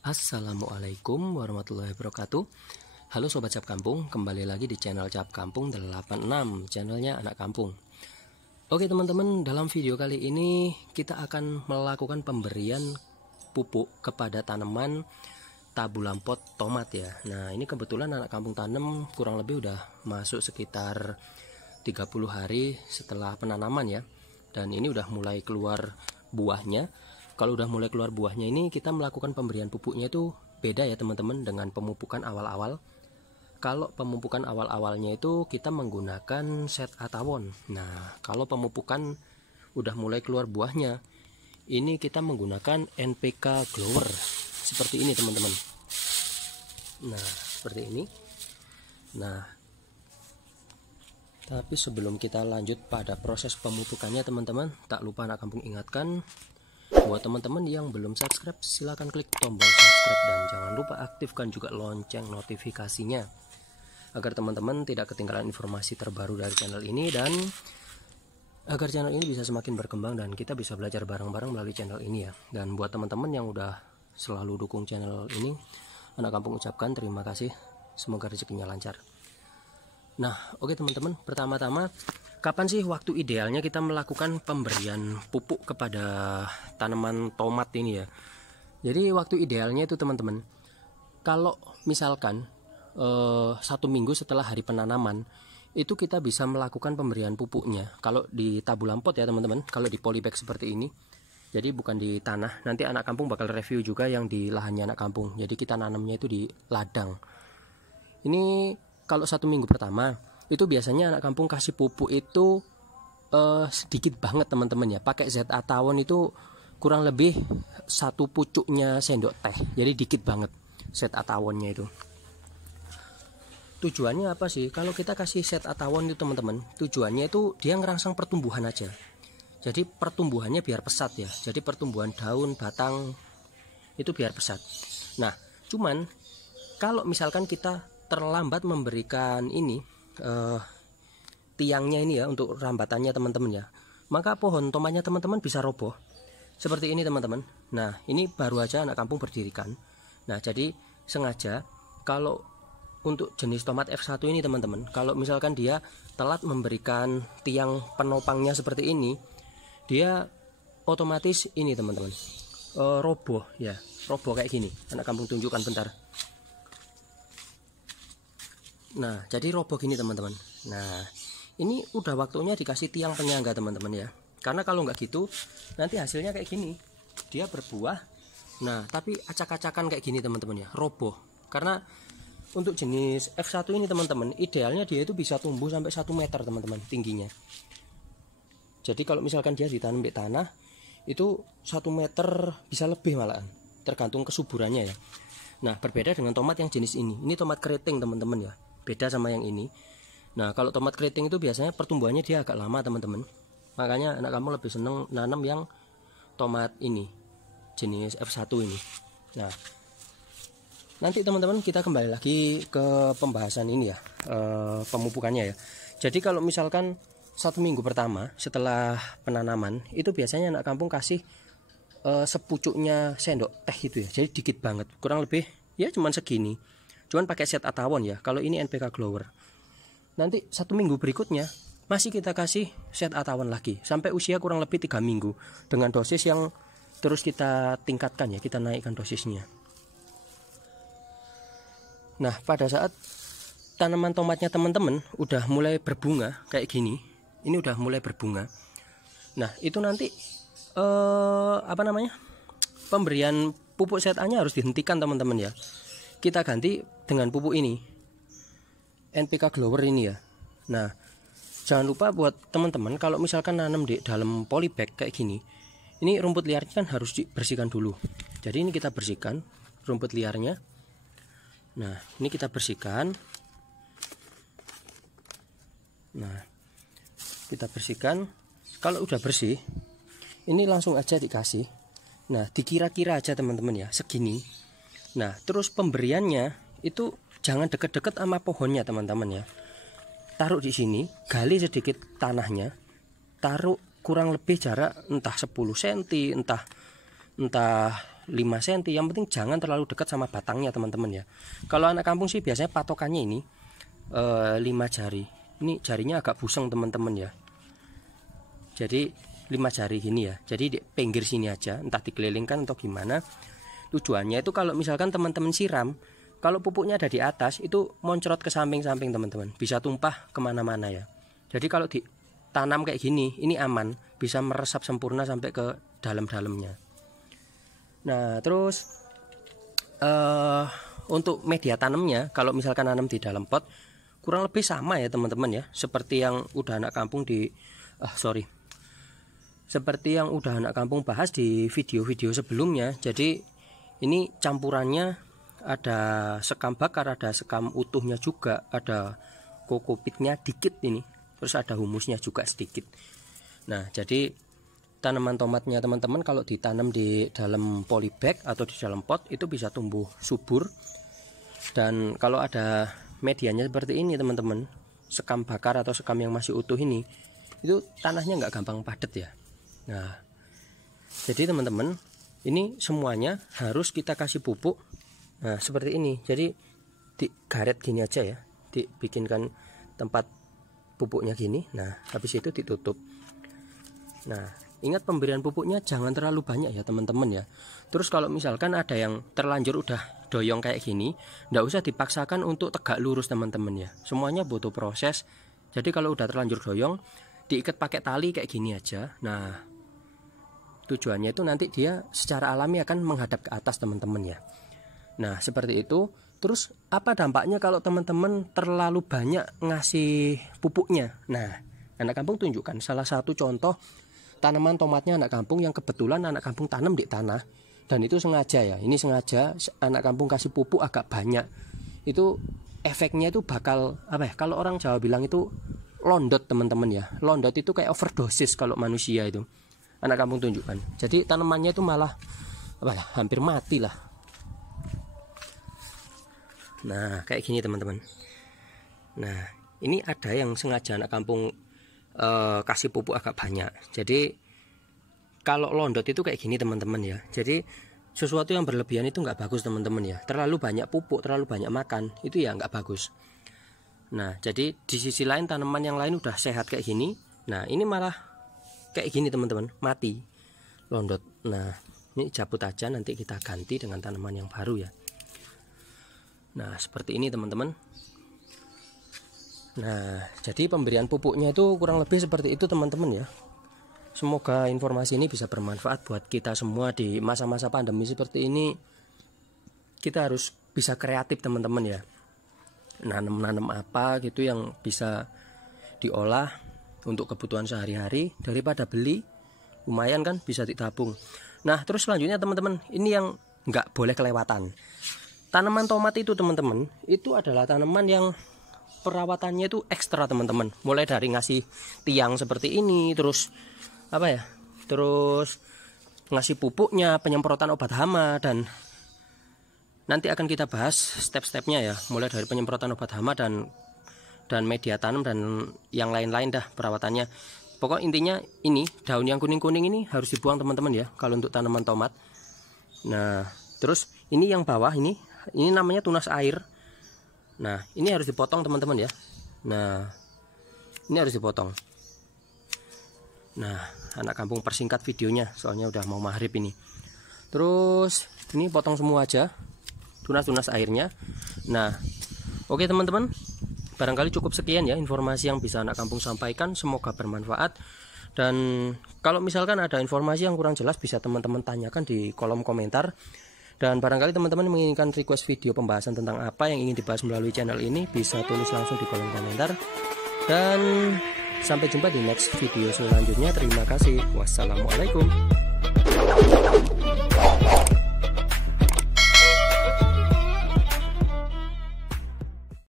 Assalamualaikum warahmatullahi wabarakatuh. Halo Sobat Cap Kampung, kembali lagi di channel Cap Kampung 86, channelnya anak kampung. Oke teman-teman, dalam video kali ini kita akan melakukan pemberian pupuk kepada tanaman tabu lampot tomat ya. Nah ini kebetulan anak kampung tanam kurang lebih udah masuk sekitar 30 hari setelah penanaman ya. Dan ini udah mulai keluar buahnya. Kalau udah mulai keluar buahnya ini kita melakukan pemberian pupuknya itu beda ya teman-teman dengan pemupukan awal-awal. Kalau pemupukan awal-awalnya itu kita menggunakan set atawon. Nah kalau pemupukan udah mulai keluar buahnya ini kita menggunakan NPK Grower seperti ini teman-teman. Nah seperti ini. Nah tapi sebelum kita lanjut pada proses pemupukannya teman-teman, tak lupa anak kampung ingatkan, buat teman-teman yang belum subscribe, silahkan klik tombol subscribe dan jangan lupa aktifkan juga lonceng notifikasinya agar teman-teman tidak ketinggalan informasi terbaru dari channel ini dan agar channel ini bisa semakin berkembang dan kita bisa belajar bareng-bareng melalui channel ini ya. Dan buat teman-teman yang udah selalu dukung channel ini, anak kampung ucapkan terima kasih, semoga rezekinya lancar. Nah oke teman-teman, pertama-tama kapan sih waktu idealnya kita melakukan pemberian pupuk kepada tanaman tomat ini ya? Jadi waktu idealnya itu teman-teman, kalau misalkan 1 minggu setelah hari penanaman itu kita bisa melakukan pemberian pupuknya. Kalau di tabu lampot ya teman-teman, kalau di polybag seperti ini, jadi bukan di tanah. Nanti anak kampung bakal review juga yang di lahannya anak kampung. Jadi kita nanamnya itu di ladang. Ini kalau 1 minggu pertama itu biasanya anak kampung kasih pupuk itu sedikit banget teman-teman ya. Pakai ZA tawon itu kurang lebih 1 pucuknya sendok teh. Jadi dikit banget ZA tawonnya itu. Tujuannya apa sih? Kalau kita kasih ZA tawon itu teman-teman, tujuannya itu dia ngerangsang pertumbuhan aja. Jadi pertumbuhannya biar pesat ya. Jadi pertumbuhan daun, batang itu biar pesat. Nah, cuman kalau misalkan kita terlambat memberikan ini tiangnya ini ya untuk rambatannya teman-teman ya, maka pohon tomatnya teman-teman bisa roboh seperti ini teman-teman. Nah ini baru aja anak kampung berdirikan. Nah jadi sengaja kalau untuk jenis tomat F1 ini teman-teman, kalau misalkan dia telat memberikan tiang penopangnya seperti ini, dia otomatis ini teman-teman roboh ya, roboh kayak gini. Anak kampung tunjukkan bentar. Nah jadi roboh gini teman-teman. Nah ini udah waktunya dikasih tiang penyangga teman-teman ya, karena kalau nggak gitu nanti hasilnya kayak gini, dia berbuah nah tapi acak-acakan kayak gini teman-teman ya, roboh. Karena untuk jenis F1 ini teman-teman, idealnya dia itu bisa tumbuh sampai 1 meter teman-teman tingginya. Jadi kalau misalkan dia ditanam di tanah itu 1 meter bisa lebih malahan, tergantung kesuburannya ya. Nah berbeda dengan tomat yang jenis ini tomat keriting teman-teman ya, beda sama yang ini. Nah kalau tomat keriting itu biasanya pertumbuhannya dia agak lama teman-teman, makanya anak kamu lebih seneng nanam yang tomat ini jenis F1 ini. Nah nanti teman-teman kita kembali lagi ke pembahasan ini ya, pemupukannya ya. Jadi kalau misalkan 1 minggu pertama setelah penanaman itu biasanya anak kampung kasih sepucuknya sendok teh itu ya, jadi dikit banget, kurang lebih ya cuman segini, cuman pakai set atawon ya. Kalau ini NPK Grower. Nanti 1 minggu berikutnya masih kita kasih set atawon lagi sampai usia kurang lebih 3 minggu dengan dosis yang terus kita tingkatkan ya, kita naikkan dosisnya. Nah pada saat tanaman tomatnya teman-teman udah mulai berbunga kayak gini, ini udah mulai berbunga. Nah itu nanti pemberian pupuk ZA-nya harus dihentikan teman-teman ya. Kita ganti dengan pupuk ini, NPK Grower ini ya. Nah jangan lupa buat teman-teman kalau misalkan nanam di dalam polybag kayak gini, ini rumput liarnya kan harus dibersihkan dulu. Jadi ini kita bersihkan rumput liarnya. Nah ini kita bersihkan. Nah kita bersihkan. Kalau udah bersih ini langsung aja dikasih. Nah dikira-kira aja teman-teman ya, segini. Nah terus pemberiannya itu jangan deket-deket sama pohonnya teman-teman ya. Taruh di sini, gali sedikit tanahnya, taruh kurang lebih jarak entah 10 cm, entah 5 cm, yang penting jangan terlalu dekat sama batangnya teman-teman ya. Kalau anak kampung sih biasanya patokannya ini 5 jari. Ini jarinya agak buseng teman-teman ya, jadi 5 jari gini ya. Jadi di pinggir sini aja, entah dikelilingkan atau gimana. Tujuannya itu kalau misalkan teman-teman siram, kalau pupuknya ada di atas itu moncrot ke samping-samping teman-teman, bisa tumpah kemana-mana ya. Jadi kalau ditanam kayak gini, ini aman, bisa meresap sempurna sampai ke dalam-dalamnya. Nah terus untuk media tanamnya, kalau misalkan nanam di dalam pot, kurang lebih sama ya teman-teman ya, seperti yang udah anak kampung seperti yang udah anak kampung bahas di video-video sebelumnya. Jadi ini campurannya ada sekam bakar, ada sekam utuhnya juga, ada kokopitnya dikit ini, terus ada humusnya juga sedikit. Nah jadi tanaman tomatnya teman-teman kalau ditanam di dalam polybag atau di dalam pot itu bisa tumbuh subur. Dan kalau ada medianya seperti ini teman-teman, sekam bakar atau sekam yang masih utuh ini, itu tanahnya nggak gampang padat ya. Nah jadi teman-teman, ini semuanya harus kita kasih pupuk. Nah seperti ini, jadi digaret gini aja ya, dibikinkan tempat pupuknya gini. Nah habis itu ditutup. Nah ingat pemberian pupuknya jangan terlalu banyak ya teman-teman ya. Terus kalau misalkan ada yang terlanjur udah doyong kayak gini, nggak usah dipaksakan untuk tegak lurus teman-teman ya. Semuanya butuh proses. Jadi kalau udah terlanjur doyong, diikat pakai tali kayak gini aja. Nah tujuannya itu nanti dia secara alami akan menghadap ke atas teman-teman ya. Nah seperti itu. Terus apa dampaknya kalau teman-teman terlalu banyak ngasih pupuknya? Nah anak kampung tunjukkan salah satu contoh tanaman tomatnya anak kampung yang kebetulan anak kampung tanam di tanah, dan itu sengaja ya, ini sengaja anak kampung kasih pupuk agak banyak. Itu efeknya itu bakal apa ya, kalau orang Jawa bilang itu londot teman-teman ya. Londot itu kayak overdosis kalau manusia itu. Anak kampung tunjukkan, jadi tanamannya itu malah apa ya, hampir mati lah. Nah kayak gini teman-teman. Nah ini ada yang sengaja anak kampung kasih pupuk agak banyak. Jadi kalau londot itu kayak gini teman-teman ya. Jadi sesuatu yang berlebihan itu nggak bagus teman-teman ya. Terlalu banyak pupuk, terlalu banyak makan, itu ya nggak bagus. Nah jadi di sisi lain tanaman yang lain udah sehat kayak gini, nah ini malah kayak gini teman-teman, mati londot. Nah ini cabut aja, nanti kita ganti dengan tanaman yang baru ya. Nah seperti ini teman-teman. Nah jadi pemberian pupuknya itu kurang lebih seperti itu teman-teman ya. Semoga informasi ini bisa bermanfaat buat kita semua di masa-masa pandemi seperti ini. Kita harus bisa kreatif teman-teman ya, nanam apa gitu yang bisa diolah untuk kebutuhan sehari-hari daripada beli. Lumayan kan, bisa ditabung. Nah terus selanjutnya teman-teman, ini yang nggak boleh kelewatan. Tanaman tomat itu teman-teman, itu adalah tanaman yang perawatannya itu ekstra teman-teman. Mulai dari ngasih tiang seperti ini, terus apa ya, terus ngasih pupuknya, penyemprotan obat hama, dan nanti akan kita bahas step-stepnya ya. Mulai dari penyemprotan obat hama dan media tanam dan yang lain-lain dah perawatannya. Pokok intinya ini daun yang kuning-kuning ini harus dibuang teman-teman ya kalau untuk tanaman tomat. Nah terus ini yang bawah ini namanya tunas air. Nah ini harus dipotong teman-teman ya. Nah ini harus dipotong. Nah anak kampung persingkat videonya soalnya udah mau maghrib ini. Terus ini potong semua aja tunas-tunas airnya. Nah oke teman-teman, barangkali cukup sekian ya informasi yang bisa anak kampung sampaikan. Semoga bermanfaat. Dan kalau misalkan ada informasi yang kurang jelas bisa teman-teman tanyakan di kolom komentar. Dan barangkali teman-teman menginginkan request video pembahasan tentang apa yang ingin dibahas melalui channel ini, bisa tulis langsung di kolom komentar. Dan sampai jumpa di next video selanjutnya. Terima kasih. Wassalamualaikum.